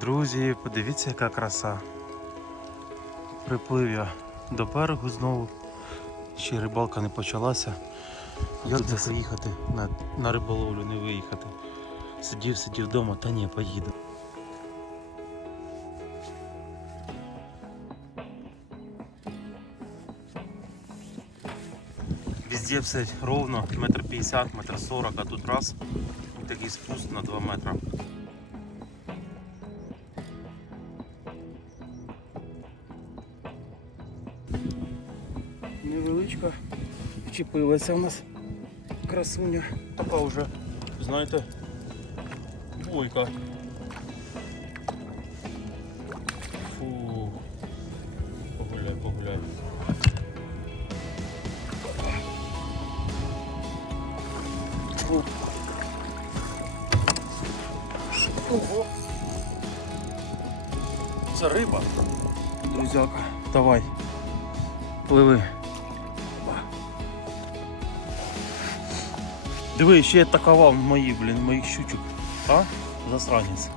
Друзі, подивіться, яка краса. Приплив я до берегу знову. Ще рибалка не почалася. Як це приїхати на, на риболовлю, не виїхати. Сидів, сидів вдома, та ні, поїду. Везде все ровно, метр п'ятдесят, метр сорок, а тут раз і такий спуск на 2 метри. Невеличка вчепилася у нас красуня. Така вже, знаєте, двойка. Фу. Погуляй, погуляй. Фу. Ого. Це риба. Друзяка, давай. Пливи. Диви, ще атакував мої, блін, моїх щучок. А? Засранець.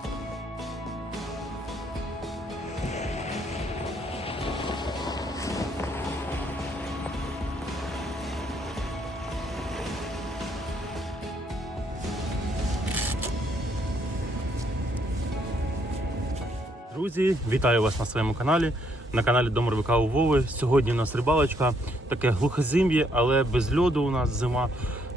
Друзі, вітаю вас на своєму каналі, на каналі Дом Рибака у Вови. Сьогодні у нас рибалочка, таке глухозим'є, але без льоду у нас зима.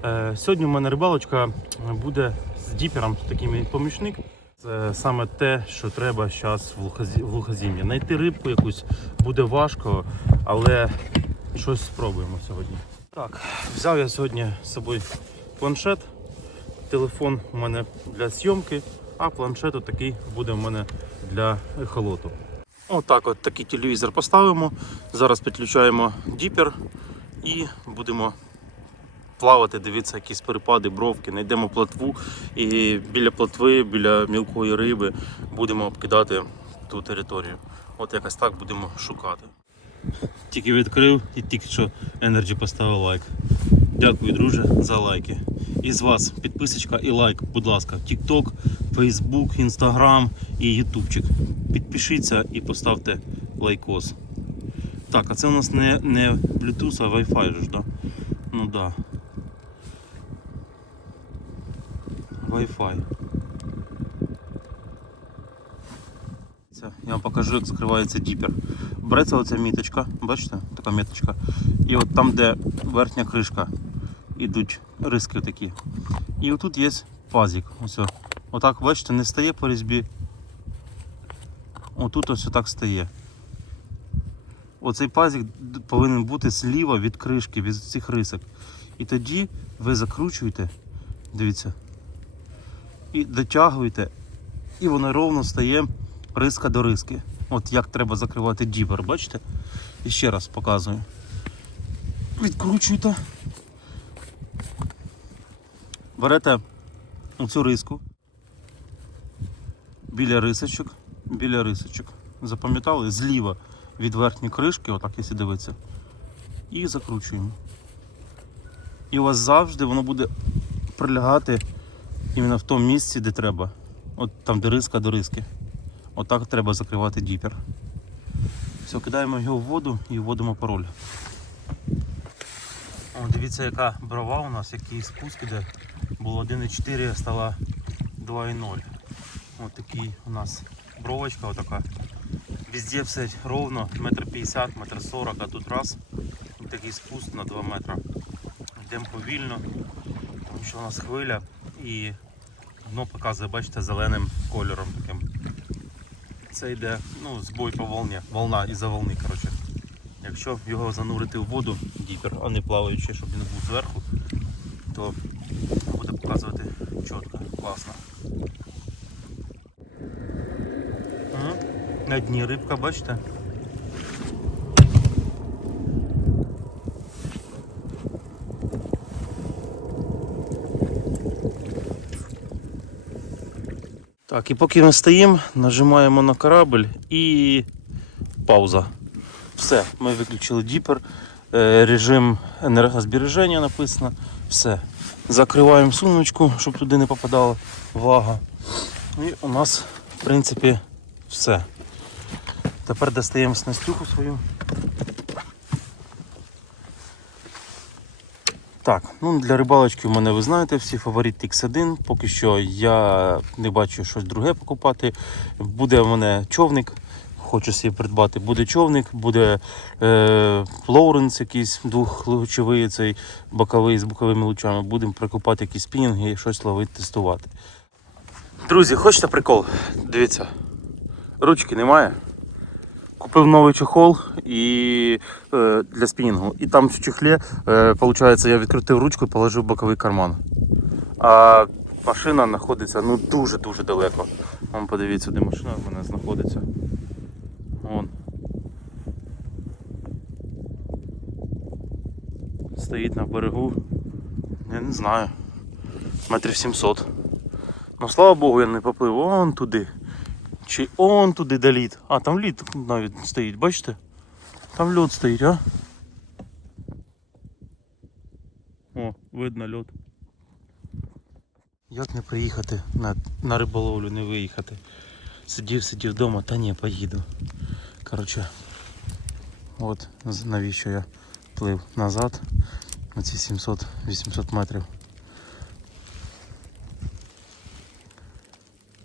Е, сьогодні у мене рибалочка буде з діпером, такий помічник. Це саме те, що треба зараз в глухозі- Найти рибку якусь буде важко, але щось спробуємо сьогодні. Так, взяв я сьогодні з собою планшет. Телефон у мене для зйомки, а планшет такий буде у мене для ехолоту. Отак от такий телевізор поставимо. Зараз підключаємо діпер і будемо плавати, дивитися якісь перепади, бровки, знайдемо платву і біля платви, біля мілкої риби будемо обкидати ту територію. От якось так будемо шукати. Тільки відкрив і тільки що Energy поставив лайк. Дякую, друже, за лайки. І з вас підписочка і лайк, будь ласка, TikTok, Facebook, Instagram і Ютубчик. Підпишіться і поставте лайкос. Так, а це у нас не, не Bluetooth, а Wi-Fi ж, да? Ну да. Wi-Fi. Я вам покажу, як закривається діпер. Береться оця міточка, бачите, така міточка. І от там, де верхня кришка, ідуть риски такі. І отут є пазик. Ось. Отак, бачите, не стає по різьбі. Отут ось отак стає. Оцей пазик повинен бути зліва від кришки, від цих рисок. І тоді ви закручуєте, дивіться, і дотягуєте, і воно ровно стає риска до риски. От як треба закривати дібер, бачите? І ще раз показую. Відкручуєте. Берете оцю риску біля рисочок, біля рисочок. Запам'ятали? Зліва від верхньої кришки, отак якщо дивитися. І закручуємо. І у вас завжди воно буде прилягати іменно в тому місці, де треба. От там, де риска до риски. Отак треба закривати діпер. Все, кидаємо його в воду і вводимо пароль. О, дивіться, яка брова у нас, який спуск іде. Було 1,4, стало 2,0. Ось такий у нас бровочка отака. Везде все ровно, метр п'ятдесят, метр сорок, а тут раз і такий спуск на 2 метри. Йдемо повільно, тому що у нас хвиля і дно показує, бачите, зеленим кольором таким. Це йде ну, збой по волні, волна із-за волни. коротше. Якщо його занурити в воду, діпер, а не плаваючи, щоб він був зверху, то буде показувати чітко, класно. На дні рибка, бачите? Так, і поки ми стоїмо, нажимаємо на корабль і пауза. Все, ми виключили діпер, е, режим енергозбереження написано. Все. Закриваємо сумочку, щоб туди не попадала влага. І у нас в принципі, все. Тепер достаємо снастюху свою. Так, ну для рибалочки у мене ви знаєте всі фаворит X1. Поки що я не бачу щось друге покупати. Буде в мене човник. Хочу собі придбати. Буде човник, буде е, Лоуренс якийсь двохлучовий, цей боковий з боковими лучами. Будемо прикупати якісь спінінги щось ловити, тестувати. Друзі, хочете прикол? Дивіться, ручки немає. Купив новий чехол і, е, для спінінгу. І там в чехлі, е, виходить, я відкрутив ручку і положив боковий карман. А машина знаходиться ну дуже-дуже далеко. Вам подивіться, де машина в мене знаходиться. Вон. Стоїть на берегу. Я не знаю. Метрів 700. Ну слава Богу, я не поплив вон туди. Чи он туди де лід. А, там лід навіть стоїть, бачите? Там льод стоїть, а? О, видно льод. Як не приїхати на, на риболовлю, не виїхати? Сидів, сидів вдома, та ні, поїду. Коротше, от навіщо я плив назад на ці 700-800 метрів.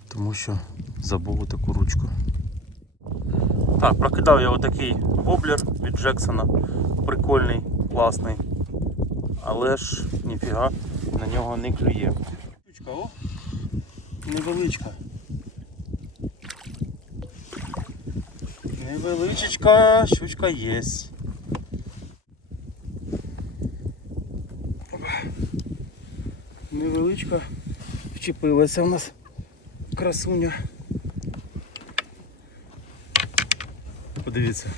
Тому що забув таку ручку. Так, прокидав я отакий воблер від Джексона. Прикольний, класний. Але ж ніфіга на нього не клює. Щучка, о! Невеличка. Невеличечка, щучка є. Невеличка вчепилася у нас красуня. Подивіться.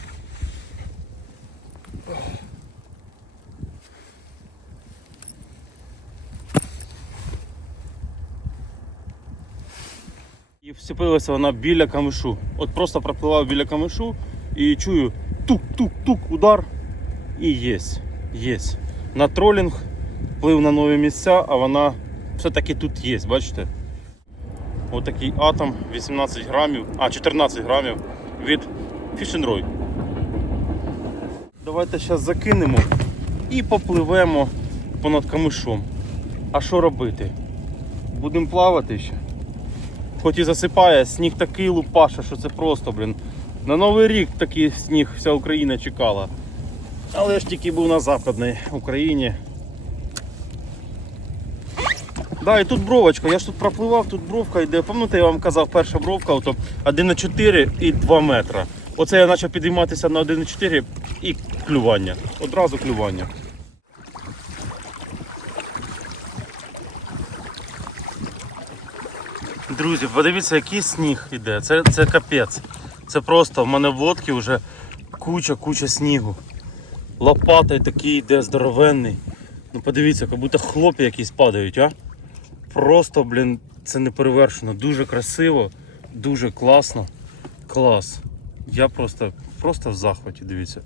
І вцепилася вона біля камишу. От просто пропливав біля камишу і чую тук-тук-тук, удар. І єсть. Єсть. На тролінг плив на нові місця, а вона все-таки тут є, бачите? Отакий атом 18 грамів, а 14 грамів від Roy. Давайте зараз закинемо і попливемо понад камишом. А що робити? Будемо плавати ще. Хоч і засипає, сніг такий лупаша, що це просто, блін. На Новий рік такий сніг вся Україна чекала. Але я ж тільки був на Западній Україні. Да, і тут бровочка. Я ж тут пропливав, тут бровка йде. Пам'ятаєте, я вам казав, перша бровка, ото 1,4 і 2 метра. Оце я почав підійматися на 1,4 і клювання. Одразу клювання. Друзі, подивіться, який сніг іде. Це, це капець. Це просто в мене в лодці вже куча-куча снігу. Лопатай такий йде здоровенний. Ну подивіться, як будто хлопці якісь падають, а? Просто, блін, це не перевершено. Дуже красиво, дуже класно. Клас. Я просто, просто в захваті, дивіться.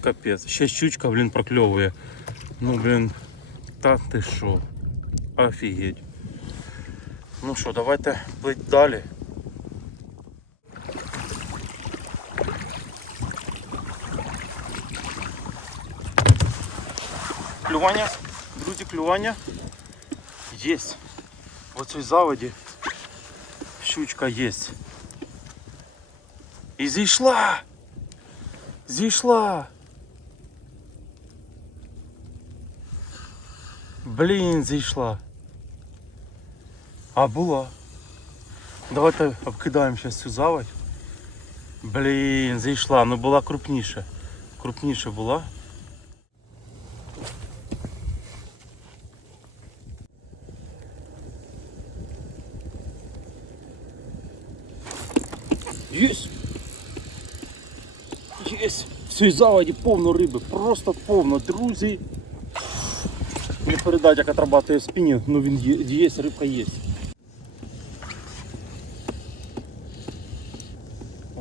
Капець. Ще щучка, блін, прокльовує. Ну, блін, та ти що? Офігеть. Ну що, давайте плить далі. Клювання, друзі, клювання. Єсть. В оцій заводі щучка є. І зійшла! Зійшла! Блін, зійшла. А була. Давайте обкидаємо зараз цю заводь. Блін, зійшла, ну була крупніша. Крупніша була. Єсть! Єсть! В заводі повно риби, просто повно, друзі. Не передати, як отрабатує спінінг, ну він є, є, рибка є.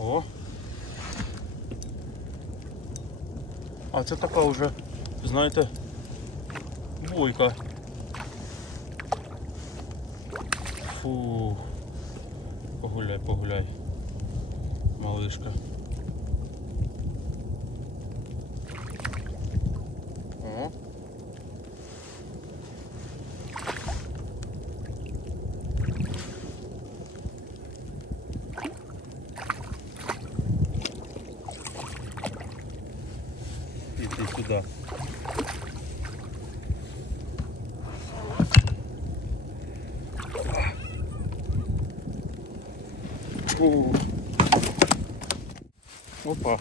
О. А це така вже, знаєте, бойка. Фу. Гуляй, погуляй. Малишка. О. Иди сюда. О. Опа.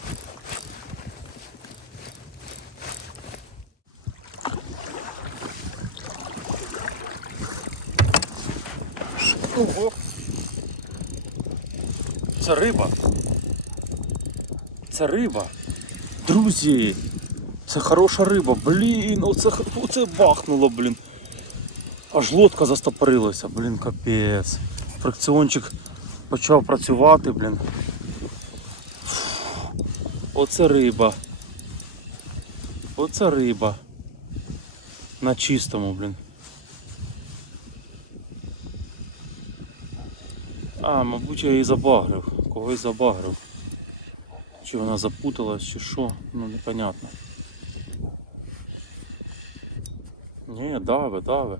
Ого. Це риба. Це риба. Друзі, це хороша риба. Блін, оце, оце бахнуло, блін. Аж лодка застопорилася, блін, капець. Фрикціончик почав працювати, блін. Оце риба. Оце риба. На чистому, блін. А, мабуть, я її забагрив. Когось забагрив. Чи вона запуталась, чи що, ну непонятно. Ні, дави, дави.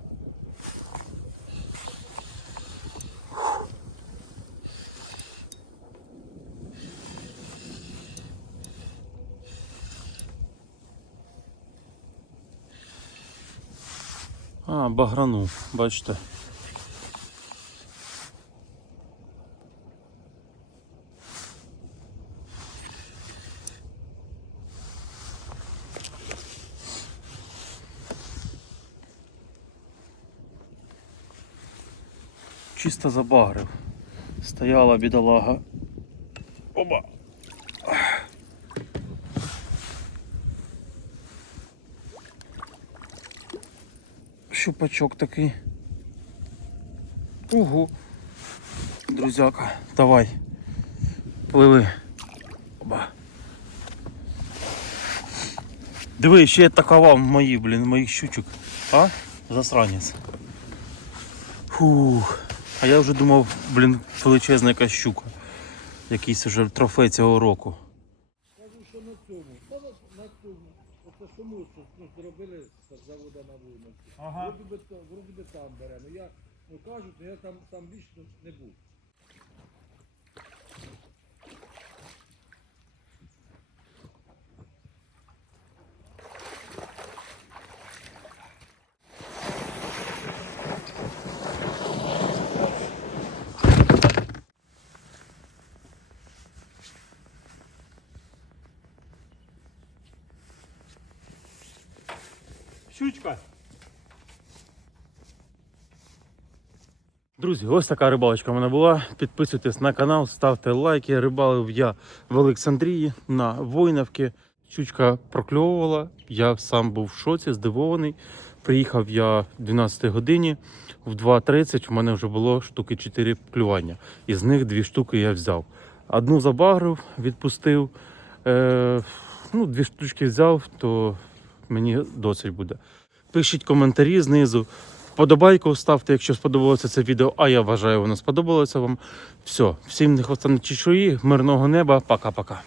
А, баграну, бачите. Чисто забагрив. Стояла бідолага. Оба. Щупачок такий. Ого. Друзяка, давай. Пливи. Оба. Диви, ще атакував мої, блін, моїх щучок. А? Засранець. Фух. А я вже думав, блін, величезна якась щука. Якийсь уже трофей цього року. Кажу, що на цьому. Та на, цьому. Оце ну, зробили з завода на вулиці. Ага. Вроді би, вроді би там беремо. Я ну кажуть, я там, там вічно не був. Щучка. Друзі, ось така рибалочка в мене була. Підписуйтесь на канал, ставте лайки. Рибалив я в Олександрії на Войнавці. Щучка прокльовувала. Я сам був в шоці, здивований. Приїхав я в 12 годині, в 2.30 в мене вже було штуки 4 клювання. Із них дві штуки я взяв. Одну забагрив, відпустив. Е, ну, дві штучки взяв, то мені досить буде. Пишіть коментарі знизу. Вподобайку ставте, якщо сподобалося це відео, а я вважаю, воно сподобалося вам. Все, всім не хвоста чешуї, мирного неба, пока-пока.